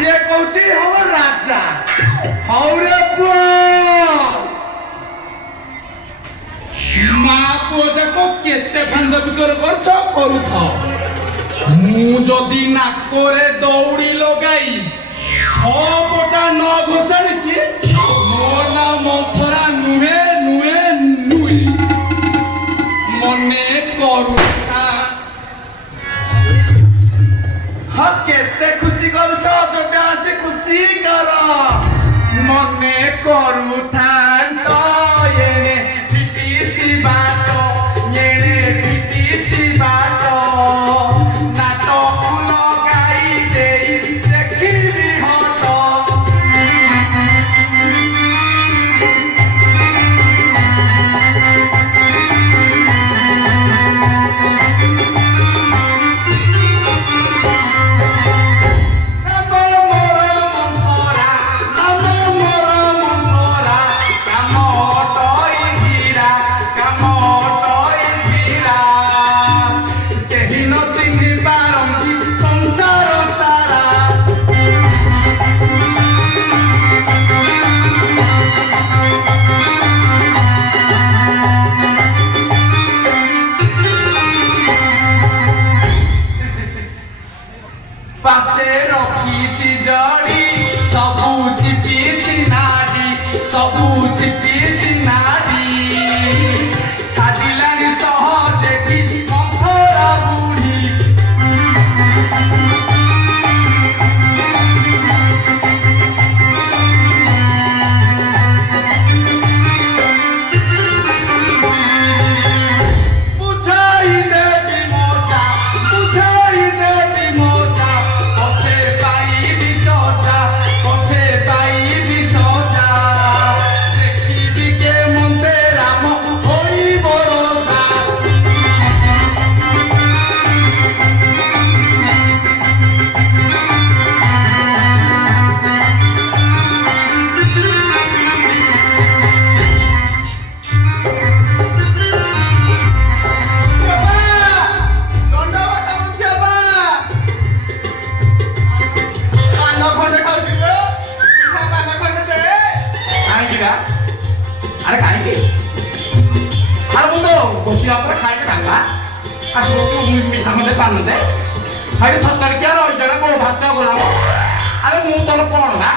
ସିଏ କହୁଛି ହବ ରାଜା ହଉରେ ପୁଅ ମା ପୁଅ ଯାକ କେତେ ଫାନ୍ଦ ବିକର କରୁଛ କରୁଥାଅ ମୁଁ ଯଦି ନାକରେ ଦଉଡ଼ି ଲଗାଇ 6 ପଟା ନ ଘୋଷାଡ଼ିଛି ମୋ ନା ମନ୍ଥରା ନୁହେଁ ନୁହେଁ ନୁହେଁ ମନେ କରୁଥା ହଁ କେତେ ଖୁସି କରୁଛ ଅଯୋଧ୍ୟା ଆସି ଖୁସି କର ମନେ କରୁଥାନ୍ତ ଏଣେ ଫିଟିଛି ବାଟ ଏଣେ ଫିଟିଛି ବାଟ ନାଟକୁ ଲଗାଇ ଦେଇ ଦେଖିବି ହଟ পাশে রখিছি জড়ি সবু চিপিছি নাড়ি সবু চিপিছি নাড়ি ছাড়িলানি সহজে কি মন্থরা বুড়ি বুঝাই দেবি মজা বুঝাই দেবি মজা পথে পাইবি সজা পথে পাইবি সজা দেখিবি কে মন্তে রাম হইব রাজা আরে কাহিঁকি আর মু তো বসিয়া পরে খাইতে থাকবা আসব মিঠা মধ্যে পান দে খাইতে থাকার কি আর ওই জায়গা ভাত দেওয়া আরে মু তোর কোন না